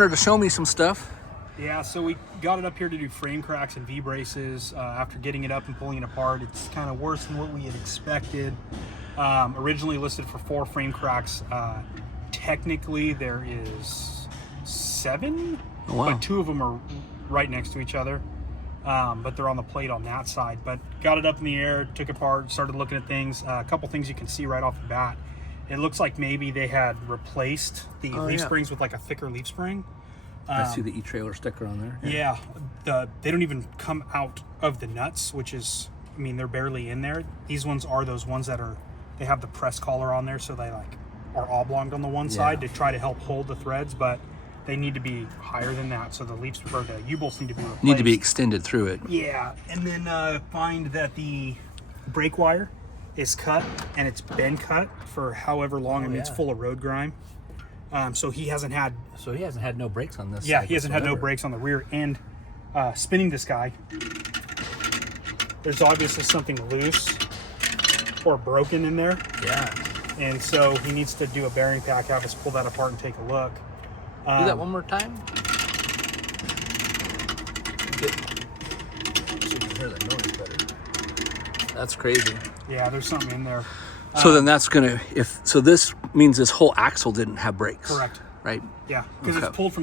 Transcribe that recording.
To show me some stuff. Yeah, so we got it up here to do frame cracks and V-braces. After getting it up and pulling it apart, it's kind of worse than what we had expected. Originally listed for 4 frame cracks. Technically, there is 7, oh, wow. but 2 of them are right next to each other. But they're on the plate on that side. But got it up in the air, took it apart, started looking at things. A couple things you can see right off the bat. It looks like maybe they had replaced the leaf springs with like a thicker leaf spring. I see the e-trailer sticker on there. Yeah, they don't even come out of the nuts, which is, I mean, they're barely in there. These ones are those ones that are, they have the press collar on there, so they like are oblonged on the one side to try to help hold the threads, but they need to be higher than that. So the leaps or the U-bolts need to be replaced. Need to be extended through it. Yeah, and then find that the brake wire is cut, and it's been cut for however long. I mean, it's full of road grime. So he hasn't had no brakes on this. Yeah, he hasn't had no brakes on the rear end. Spinning this guy, there's obviously something loose or broken in there. Yeah. And so he needs to do a bearing pack, have us pull that apart and take a look. Do that one more time. So you can hear the noise better. That's crazy. Yeah, there's something in there. So then that's gonna, so this means this whole axle didn't have brakes. Correct. Right? Yeah, because it's pulled from